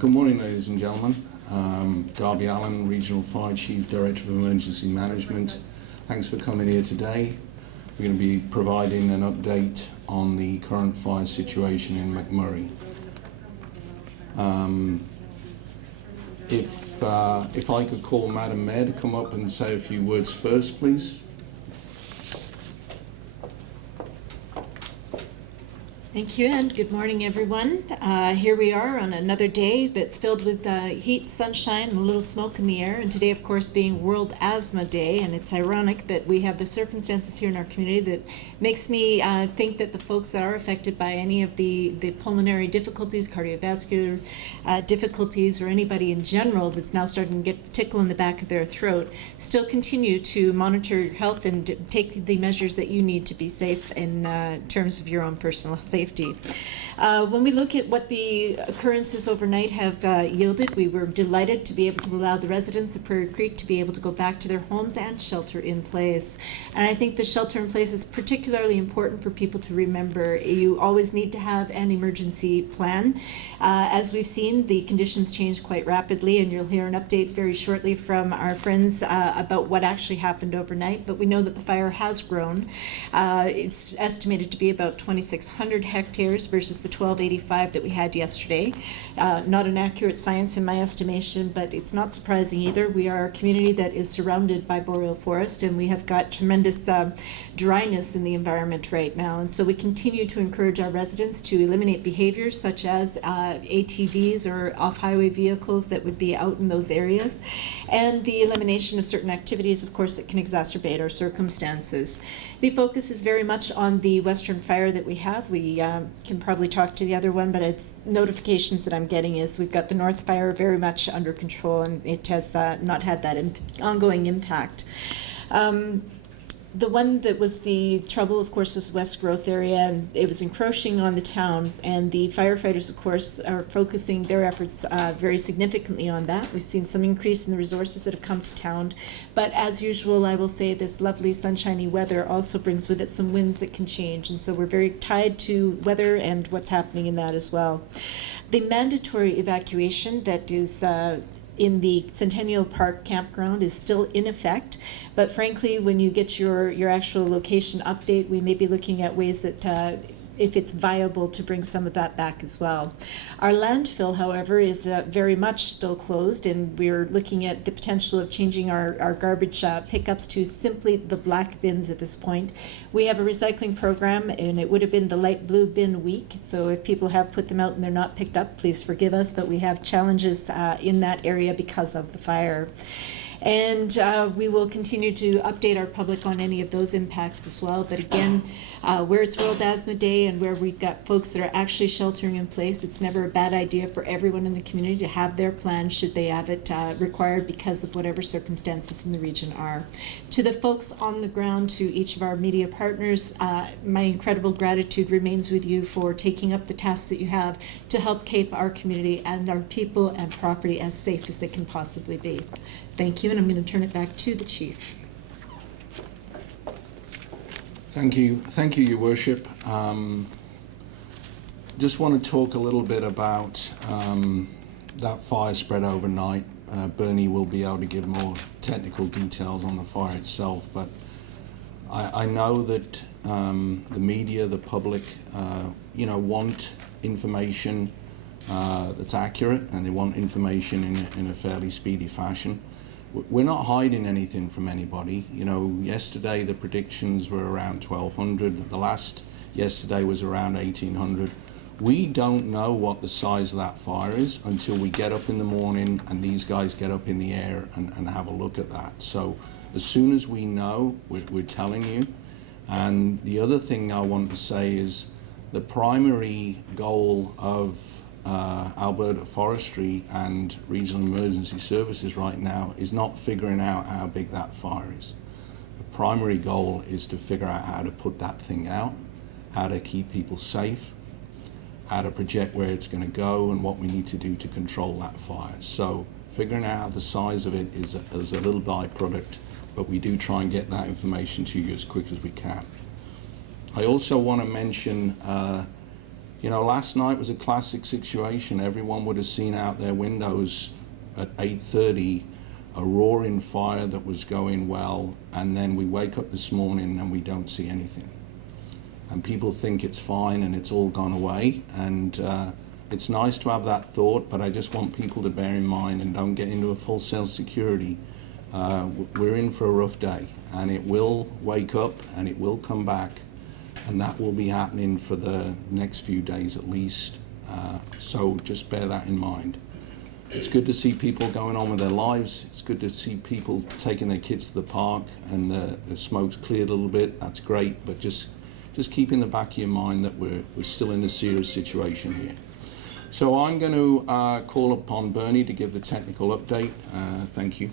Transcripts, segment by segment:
Good morning, ladies and gentlemen. Darby Allen, Regional Fire Chief, Director of Emergency Management. Thanks for coming here today. We're going to be providing an update on the current fire situation in McMurray. If I could call Madam Mayor to come up and say a few words first, please. Thank you, and good morning, everyone. Here we are on another day that's filled with heat, sunshine, and a little smoke in the air. And today, of course, being World Asthma Day, and it's ironic that we have the circumstances here in our community that makes me think that the folks that are affected by any of the pulmonary difficulties, cardiovascular difficulties, or anybody in general that's now starting to get the tickle in the back of their throat, still continue to monitor your health and take the measures that you need to be safe in terms of your own personal safety. When we look at what the occurrences overnight have yielded, we were delighted to be able to allow the residents of Prairie Creek to be able to go back to their homes and shelter in place. And I think the shelter in place is particularly important for people to remember. You always need to have an emergency plan. As we've seen, the conditions change quite rapidly, and you'll hear an update very shortly from our friends about what actually happened overnight. But we know that the fire has grown. It's estimated to be about 2,600 hectares versus the 1,285 that we had yesterday. Not an accurate science in my estimation, but it's not surprising either. We are a community that is surrounded by boreal forest, and we have got tremendous dryness in the environment right now. And so we continue to encourage our residents to eliminate behaviors such as ATVs or off-highway vehicles that would be out in those areas, and the elimination of certain activities, of course, that can exacerbate our circumstances. The focus is very much on the western fire that we have. We can probably talk to the other one, but it's notifications that I'm getting is we've got the north fire very much under control, and it has not had that ongoing impact. The one that was the trouble, of course, was West Growth area, and it was encroaching on the town, and the firefighters, of course, are focusing their efforts very significantly on that. We've seen some increase in the resources that have come to town, but as usual, I will say this lovely sunshiny weather also brings with it some winds that can change, and so we're very tied to weather and what's happening in that as well. The mandatory evacuation that is in the Centennial Park campground is still in effect, but frankly, when you get your actual location update, we may be looking at ways that if it's viable to bring some of that back as well. Our landfill, however, is very much still closed, and we're looking at the potential of changing our garbage pickups to simply the black bins at this point. We have a recycling program, and it would have been the light blue bin week, so if people have put them out and they're not picked up, please forgive us, but we have challenges in that area because of the fire. And we will continue to update our public on any of those impacts as well. But again, where it's World Asthma Day and where we've got folks that are actually sheltering in place, it's never a bad idea for everyone in the community to have their plan should they have it required because of whatever circumstances in the region are. To the folks on the ground, to each of our media partners, my incredible gratitude remains with you for taking up the tasks that you have to help keep our community and our people and property as safe as they can possibly be. Thank you, and I'm going to turn it back to the Chief. Thank you, Your Worship. Just want to talk a little bit about that fire spread overnight. Bernie will be able to give more technical details on the fire itself, but I know that the media, the public, want information that's accurate, and they want information in a fairly speedy fashion. We're not hiding anything from anybody. Yesterday the predictions were around 1,200. The last yesterday was around 1,800. We don't know what the size of that fire is until we get up in the morning and these guys get up in the air and have a look at that. So as soon as we know, we're telling you. And the other thing I want to say is the primary goal of Alberta Forestry and Regional Emergency Services right now is not figuring out how big that fire is. The primary goal is to figure out how to put that thing out, how to keep people safe, how to project where it's going to go, and what we need to do to control that fire. So figuring out the size of it is a little byproduct, but we do try and get that information to you as quick as we can. I also want to mention You know, last night was a classic situation. Everyone would have seen out their windows at 8:30 a roaring fire that was going well, and then we wake up this morning and we don't see anything. And people think it's fine and it's all gone away, and it's nice to have that thought, but I just want people to bear in mind and don't get into a full self security. We're in for a rough day, and it will wake up and it will come back, and that will be happening for the next few days at least. So just bear that in mind. It's good to see people going on with their lives. It's good to see people taking their kids to the park, and the smoke's cleared a little bit. That's great, but just keep in the back of your mind that we're still in a serious situation here. So I'm going to call upon Bernie to give the technical update. Thank you.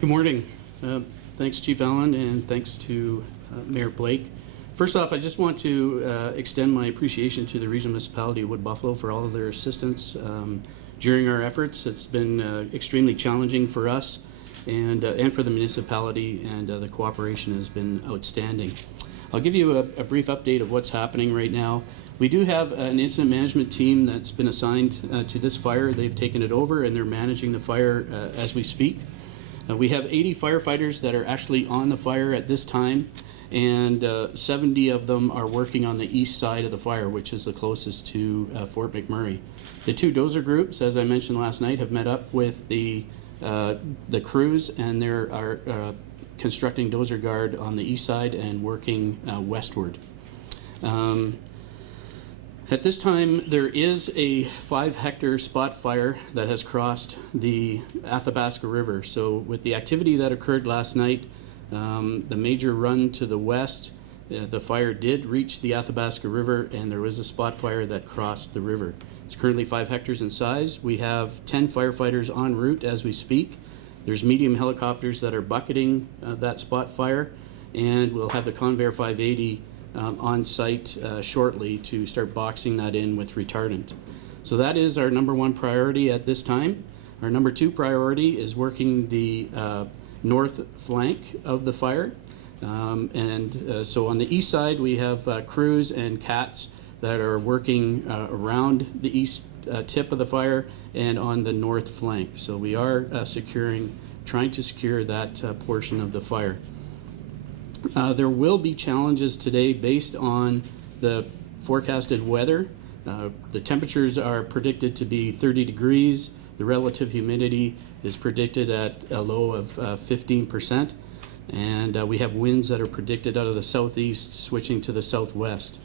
Good morning. Thanks, Chief Allen, and thanks to Mayor Blake. First off, I just want to extend my appreciation to the Regional Municipality of Wood Buffalo for all of their assistance during our efforts. It's been extremely challenging for us and for the municipality, and the cooperation has been outstanding. I'll give you a brief update of what's happening right now. We do have an incident management team that's been assigned to this fire. They've taken it over and they're managing the fire as we speak. We have 80 firefighters that are actually on the fire at this time, and 70 of them are working on the east side of the fire, which is the closest to Fort McMurray. The two dozer groups, as I mentioned last night, have met up with the crews, and they're constructing dozer guard on the east side and working westward. At this time, there is a 5-hectare spot fire that has crossed the Athabasca River. So with the activity that occurred last night, the major run to the west, the fire did reach the Athabasca River, and there was a spot fire that crossed the river. It's currently 5 hectares in size. We have 10 firefighters en route as we speak. There's medium helicopters that are bucketing that spot fire, and we'll have the Convair 580 on site shortly to start boxing that in with retardant. So that is our number one priority at this time. Our number two priority is working the north flank of the fire. So on the east side, we have crews and CATs that are working around the east tip of the fire and on the north flank. So we are trying to secure that portion of the fire. There will be challenges today based on the forecasted weather. The temperatures are predicted to be 30 degrees. The relative humidity is predicted at a low of 15%. And we have winds that are predicted out of the southeast switching to the southwest.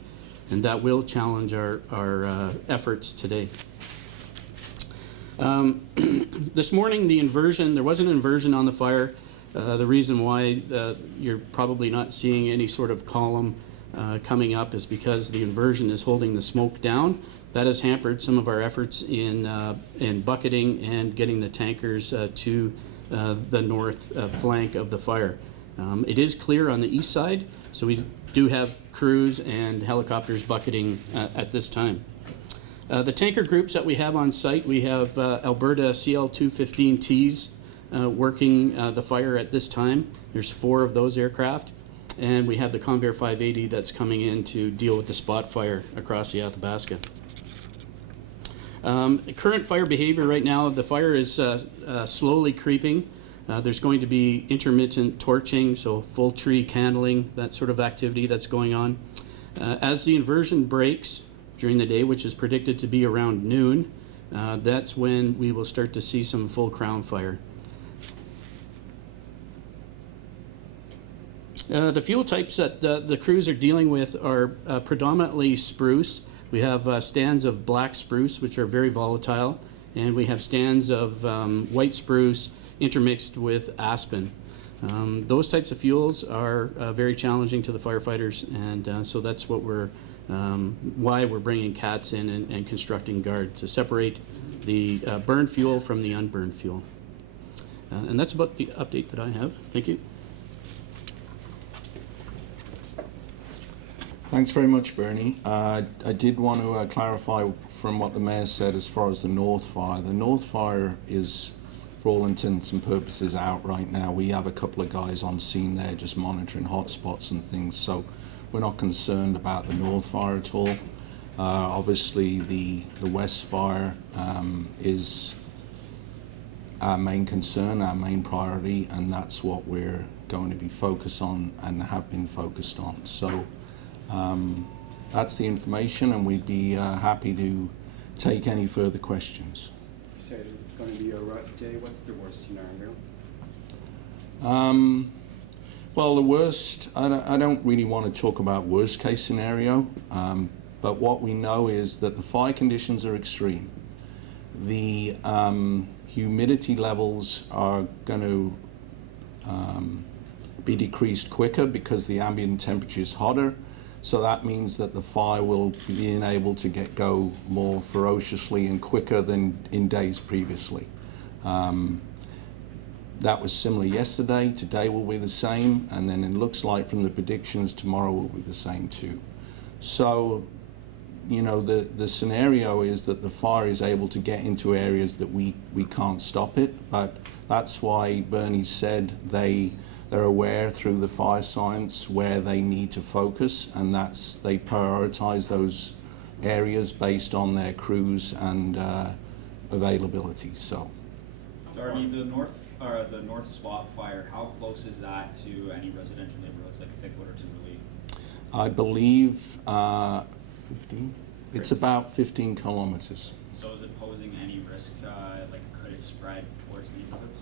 And that will challenge our efforts today. This morning, there was an inversion on the fire. The reason why you're probably not seeing any sort of column coming up is because the inversion is holding the smoke down. That has hampered some of our efforts in bucketing and getting the tankers to the north flank of the fire. It is clear on the east side, so we do have crews and helicopters bucketing at this time. The tanker groups that we have on site, we have Alberta CL-215Ts working the fire at this time. There's 4 of those aircraft, and we have the Convair 580 that's coming in to deal with the spot fire across the Athabasca. Current fire behavior right now, the fire is slowly creeping. There's going to be intermittent torching, so full tree candling, that sort of activity that's going on. As the inversion breaks during the day, which is predicted to be around noon, that's when we will start to see some full crown fire. The fuel types that the crews are dealing with are predominantly spruce. We have stands of black spruce, which are very volatile, and we have stands of white spruce intermixed with aspen. Those types of fuels are very challenging to the firefighters, and so that's what why we're bringing CATs in and constructing guard to separate the burned fuel from the unburned fuel. And that's about the update that I have. Thank you. Thanks very much, Bernie. I did want to clarify from what the Mayor said as far as the North Fire. The North Fire is for all intents and purposes, out right now. We have a couple of guys on scene there just monitoring hotspots and things, so we're not concerned about the north fire at all. Obviously, the west fire is our main concern, our main priority, and that's what we're going to be focused on and have been focused on. So that's the information, and we'd be happy to take any further questions. You said it's going to be a rough day. What's the worst scenario? Well, the worst, I don't really want to talk about worst case scenario, but what we know is that the fire conditions are extreme. The humidity levels are going to be decreased quicker because the ambient temperature is hotter. So that means that the fire will be able to go more ferociously and quicker than in days previously. That was similar yesterday. Today will be the same, and then it looks like from the predictions tomorrow will be the same too. So, you know, the scenario is that the fire is able to get into areas that we can't stop it, but that's why Bernie said they're aware through the fire science where they need to focus, and they prioritize those areas based on their crews and availability. So, Darby, the north spot fire, how close is that to any residential neighborhoods like Thickwood or Timberlea? I believe 15. It's about 15 kilometers. So is it posing any risk? Like, could it spread towards neighborhoods?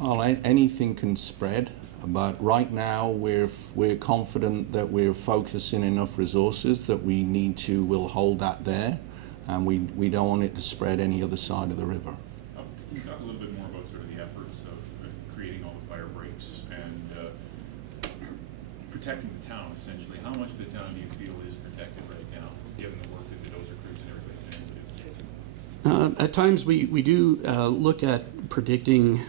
Well, anything can spread, but right now we're confident that we're focusing enough resources that we'll hold that there, and we don't want it to spread any other side of the river. Can you talk a little bit more about sort of the efforts of creating all the fire breaks and protecting the town, essentially? How much of the town do you feel is protected right now, given the work that the dozer crews and everybody's been able to do? At times we do look at predicting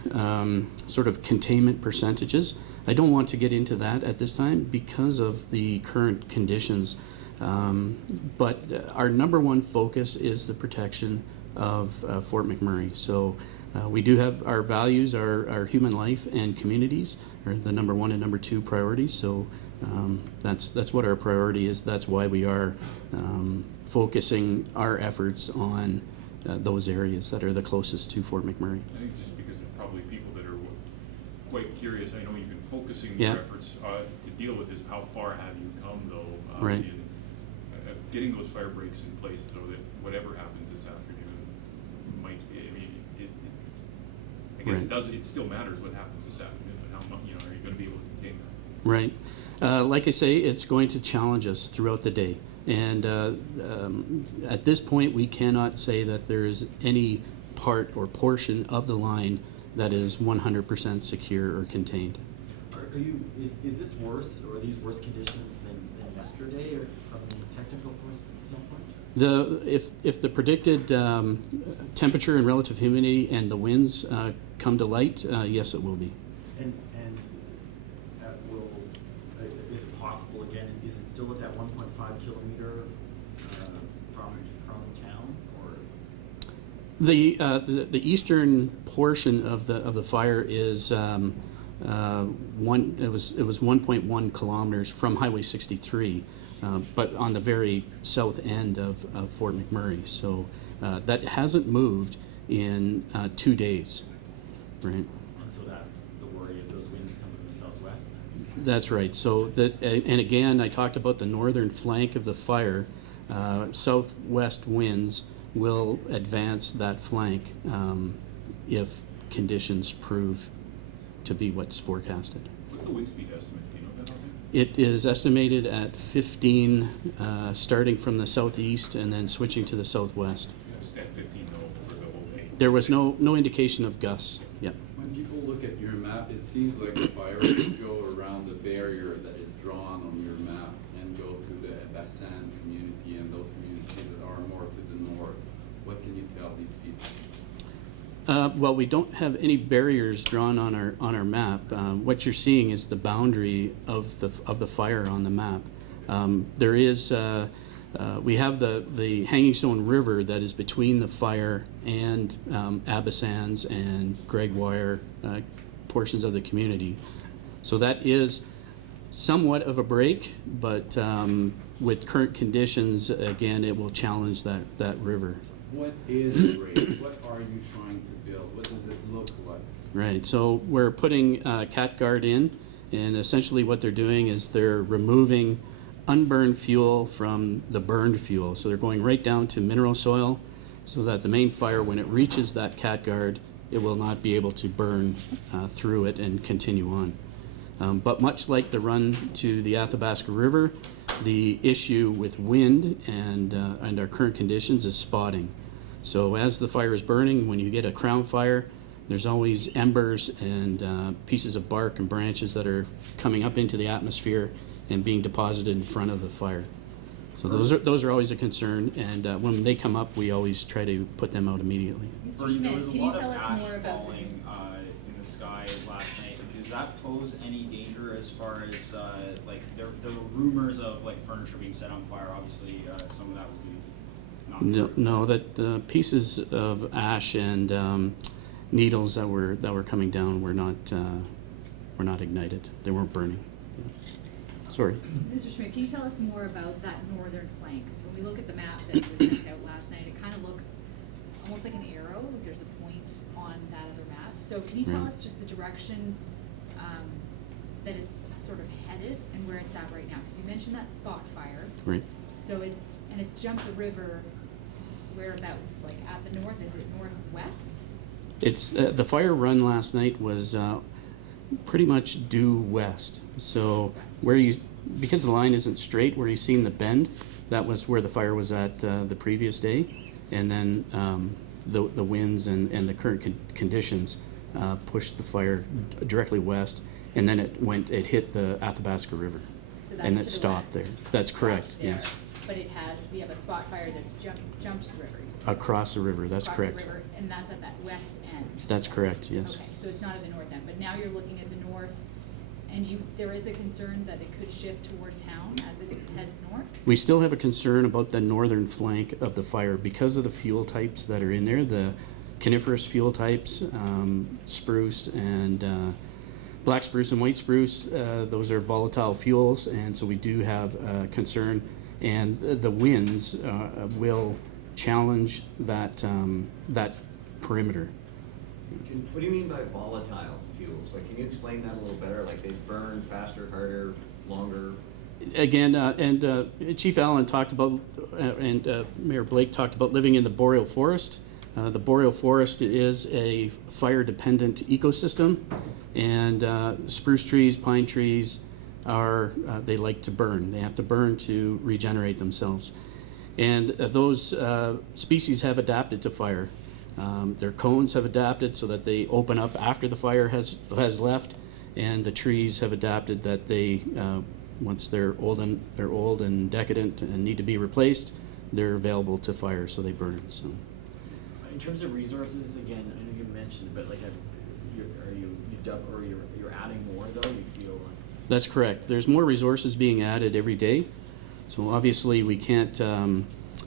sort of containment percentages. I don't want to get into that at this time because of the current conditions. But our number one focus is the protection of Fort McMurray. So we do have our values, our human life and communities are the number one and number two priorities. So that's what our priority is. That's why we are focusing our efforts on those areas that are the closest to Fort McMurray. I think it's just because there's probably people that are quite curious. I know you've been focusing Yeah. your efforts to deal with this. How far have you come, though, Right. in getting those fire breaks in place, so that whatever happens this afternoon might, I mean, I guess Right. it doesn't, it still matters what happens this afternoon, but how much, are you going to be able to contain that? Right. Like I say, it's going to challenge us throughout the day. And at this point, we cannot say that there is any part or portion of the line that is 100% secure or contained. Is this worse, or are these worse conditions than yesterday, or from a technical standpoint? If the predicted temperature and relative humidity and the winds come to light, yes, it will be. And is it possible again? Is it still at that 1.5 kilometer from town, or? The eastern portion of the fire is it was 1.1 kilometers from Highway 63, but on the very south end of Fort McMurray. So that hasn't moved in 2 days, right? And so that's the worry if those winds come from the southwest. That's right. So that, and again, I talked about the northern flank of the fire. Southwest winds will advance that flank if conditions prove to be what's forecasted. What's the wind speed estimate? Do you know that? It is estimated at 15, starting from the southeast and then switching to the southwest. Just at 15 though for the whole day. There was no indication of gusts. Yep. When people look at your map, it seems like the fire would go around the barrier that is drawn on your map and go to the Bassan community and those communities that are more to the north. What can you tell these people? Well, we don't have any barriers drawn on our map. What you're seeing is the boundary of the fire on the map. There is we have the Hanging Stone River that is between the fire and Abasans and Gregoire portions of the community. So that is somewhat of a break, but with current conditions, again, it will challenge that river. What is a break? What are you trying to build? What does it look like? Right, so we're putting cat guard in, and essentially what they're doing is they're removing unburned fuel from the burned fuel. So they're going right down to mineral soil so that the main fire, when it reaches that cat guard, it will not be able to burn through it and continue on. But much like the run to the Athabasca River, the issue with wind and our current conditions is spotting. So as the fire is burning, when you get a crown fire, there's always embers and pieces of bark and branches that are coming up into the atmosphere and being deposited in front of the fire. So those are always a concern, and when they come up, we always try to put them out immediately. Mr. Bernie, there was Schmidt, a can you lot tell of us ash more about falling in the sky last night. Does that pose any danger as far as like there were rumors of like furniture being set on fire? Obviously, some of that would be not true. No, that pieces of ash and needles that were coming down were not ignited. They weren't burning. Yeah. Sorry. Mr. Schmidt, can you tell us more about that northern flank? Because when we look at the map that was sent out last night, it kind of looks almost like an arrow. There's a point on that other map. So can you tell Right. us just the direction that it's sort of headed and where it's at right now? Because you mentioned that spot fire. Right. So it's jumped the river whereabouts, like at the north. Is it northwest? It's the fire run last night was pretty much due west. So because the line isn't straight, where you've seen the bend, that was where the fire was at the previous day, and then the winds and the current conditions pushed the fire directly west, and then it hit the Athabasca River, So that's and to it the stopped west. there. That's Stopped correct. there. Yes, But we have a spot fire that's jumped the river. you said. across the river. That's Across correct. the river, and that's at that west end. That's correct. Yes. Okay, so it's not at the north end, but now you're looking at the north, and there is a concern that it could shift toward town as it heads north? We still have a concern about the northern flank of the fire because of the fuel types that are in there, the coniferous fuel types, spruce and black spruce and white spruce. Those are volatile fuels, and so we do have a concern. And the winds will challenge that perimeter. What do you mean by volatile fuels? Like, can you explain that a little better? Like, they burn faster, harder, longer? Again, Chief Allen talked about, and Mayor Blake talked about living in the boreal forest. The boreal forest is a fire-dependent ecosystem, and spruce trees, pine trees they like to burn. They have to burn to regenerate themselves. And those species have adapted to fire. Their cones have adapted so that they open up after the fire has left, and the trees have adapted that they, once they're old and decadent and need to be replaced, they're available to fire, so they burn. So, In terms of resources, again, I know you mentioned, but like, you're adding more though? You feel like that's correct. There's more resources being added every day. So obviously we can't.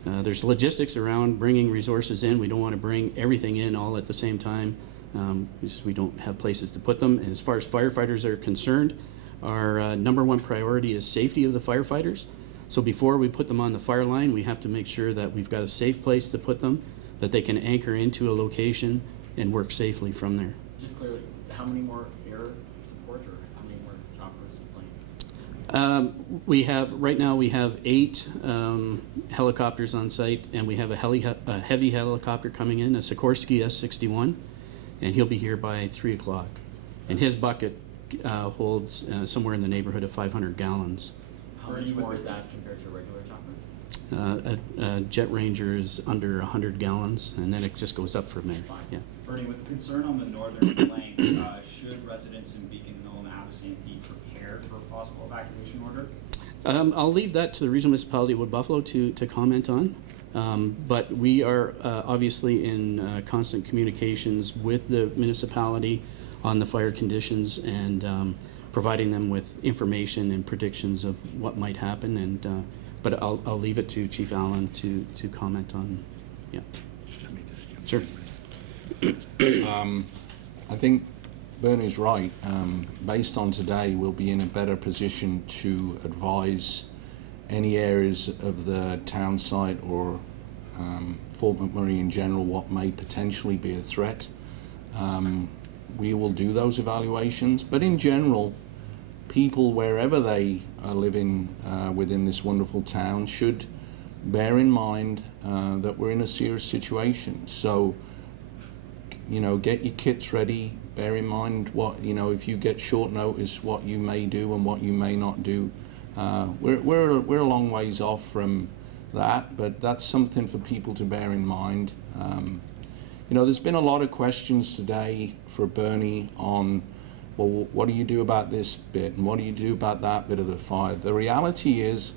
There's logistics around bringing resources in. We don't want to bring everything in all at the same time because we don't have places to put them. And as far as firefighters are concerned, our number one priority is safety of the firefighters. So before we put them on the fire line, we have to make sure that we've got a safe place to put them, that they can anchor into a location and work safely from there. just clearly, how many more air support or how many more choppers, planes? We have right now. We have 8 helicopters on site, and we have a heavy helicopter coming in, a Sikorsky S-61, and he'll be here by 3 o'clock. And his bucket holds somewhere in the neighborhood of 500 gallons. How much more is that compared to a regular chopper? A Jet Ranger is under 100 gallons, and then it just goes up from there. Yeah. Bernie, with concern on the northern flank, should residents in Beacon Hill and Abbotsford be prepared for a possible evacuation order? I'll leave that to the Regional Municipality of Wood Buffalo to comment on. But we are obviously in constant communications with the municipality on the fire conditions and providing them with information and predictions of what might happen. And But I'll leave it to Chief Allen to comment on, yeah. Let me just jump Sure. I think Bernie's right. Based on today, we'll be in a better position to advise any areas of the town site or Fort McMurray in general what may potentially be a threat. We will do those evaluations, but in general, people wherever they are living within this wonderful town should bear in mind that we're in a serious situation. So, you know, get your kits ready, bear in mind what, you know, if you get short notice, what you may do and what you may not do. We're a long ways off from that, but that's something for people to bear in mind. You know, there's been a lot of questions today for Bernie on, well, what do you do about this bit and what do you do about that bit of the fire? The reality is,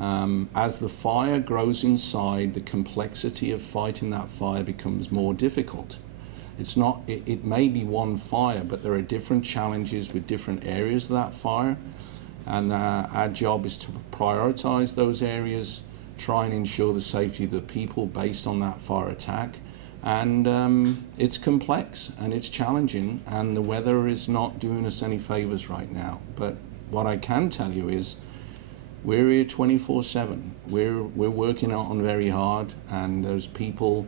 as the fire grows inside, the complexity of fighting that fire becomes more difficult. It's not, it may be one fire, but there are different challenges with different areas of that fire. And our job is to prioritize those areas, try and ensure the safety of the people based on that fire attack. And it's complex and it's challenging, and the weather is not doing us any favors right now. But what I can tell you is we're here 24/7. We're working on very hard, and there's people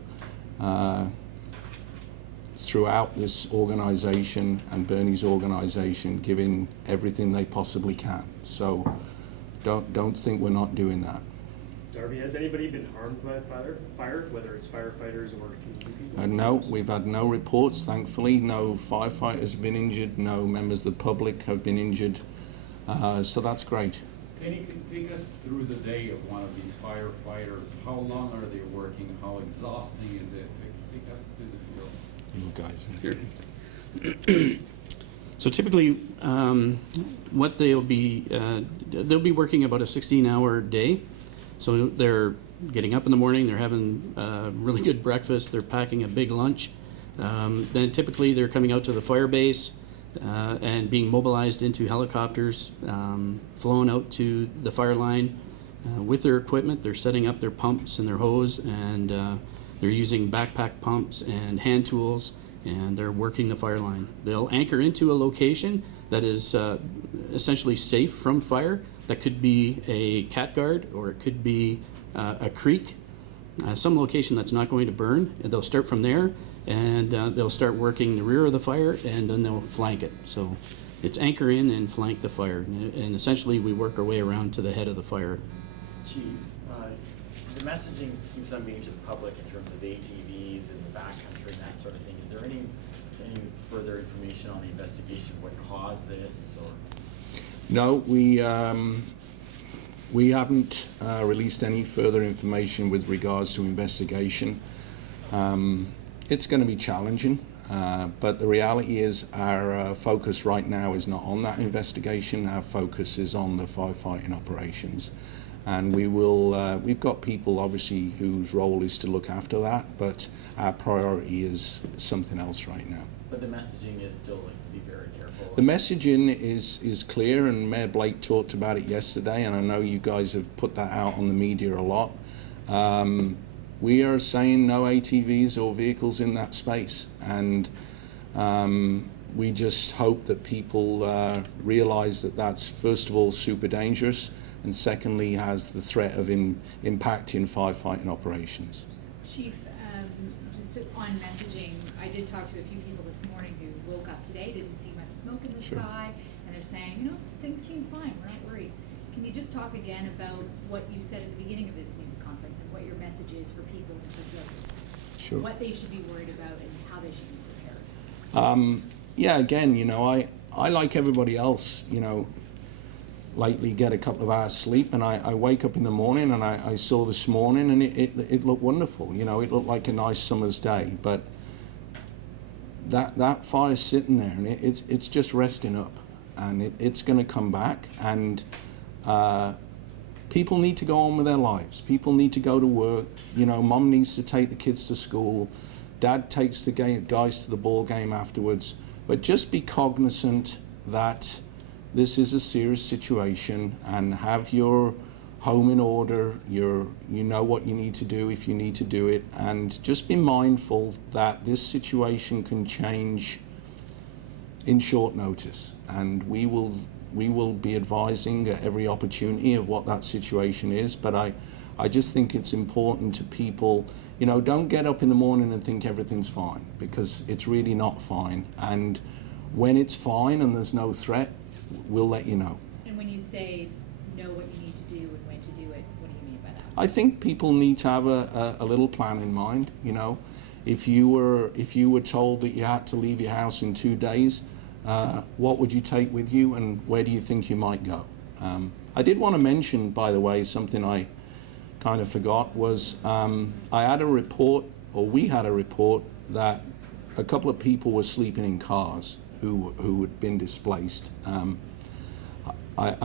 throughout this organization and Bernie's organization giving everything they possibly can. So don't think we're not doing that. Darby, has anybody been harmed by fire, whether it's firefighters or community? No, we've had no reports, thankfully. No firefighters have been injured. No members of the public have been injured. So that's great. Can you take us through the day of one of these firefighters? How long are they working? How exhausting is it? Take us to the field. You guys in here. So typically, what they'll be working about a 16-hour day. So they're getting up in the morning, they're having a really good breakfast, they're packing a big lunch. Then typically they're coming out to the fire base and being mobilized into helicopters, flown out to the fire line with their equipment. They're setting up their pumps and their hose, and they're using backpack pumps and hand tools, and they're working the fire line. They'll anchor into a location that is essentially safe from fire. That could be a cat guard, or it could be a creek, some location that's not going to burn. And they'll start from there, and they'll start working the rear of the fire, and then they'll flank it. So it's anchor in and flank the fire. And essentially we work our way around to the head of the fire. Chief, the messaging keeps on being to the public in terms of ATVs and the backcountry and that sort of thing. Is there any further information on the investigation, what caused this, or? No, we haven't released any further information with regards to investigation. It's going to be challenging, but the reality is our focus right now is not on that investigation. Our focus is on the firefighting operations. And we will, we've got people obviously whose role is to look after that, but our priority is something else right now. But the messaging is still like to be very careful. The messaging is clear, and Mayor Blake talked about it yesterday, and I know you guys have put that out on the media a lot. We are saying no ATVs or vehicles in that space, and we just hope that people realize that that's, first of all, super dangerous, and secondly, has the threat of impacting firefighting operations. Chief, on messaging, I did talk to a few people this morning who woke up today, didn't see much smoke in the Sure. sky, and they're saying, you know, things seem fine, we're not worried. Can you just talk again about what you said at the beginning of this news conference and what your message is for people in terms of Sure. what they should be worried about and how they should be prepared? Yeah, again, you know, I like everybody else, you know, lately get a couple of hours sleep, and I wake up in the morning, and I saw this morning, and it looked wonderful. You know, it looked like a nice summer's day, but that fire's sitting there, and it's just resting up, and it's going to come back, and people need to go on with their lives. People need to go to work. You know, mom needs to take the kids to school. Dad takes the guys to the ball game afterwards. But just be cognizant that this is a serious situation, and have your home in order, you know what you need to do if you need to do it, and just be mindful that this situation can change in short notice, and we will be advising at every opportunity of what that situation is. But I just think it's important to people, you know, don't get up in the morning and think everything's fine, because it's really not fine. And when it's fine and there's no threat, we'll let you know. And when you say know what you need to do and when to do it, what do you mean by that? I think people need to have a little plan in mind. You know, if you were told that you had to leave your house in 2 days, what would you take with you, and where do you think you might go? I did want to mention, by the way, something I kind of forgot was I had a report, or we had a report, that a couple of people were sleeping in cars who had been displaced. I'm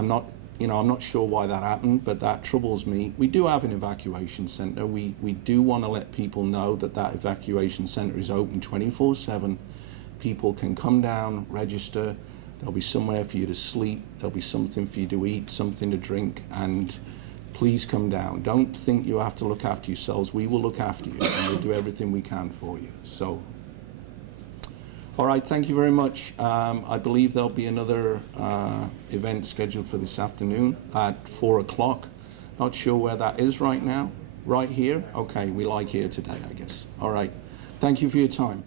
not sure why that happened, but that troubles me. We do have an evacuation centre. We do want to let people know that that evacuation centre is open 24/7. People can come down, register. There'll be somewhere for you to sleep. There'll be something for you to eat, something to drink, and please come down. Don't think you have to look after yourselves. We will look after you, and we'll do everything we can for you. So, all right, thank you very much. I believe there'll be another event scheduled for this afternoon at 4 o'clock. Not sure where that is right now. Right here? Okay, we like here today, I guess. All right, thank you for your time.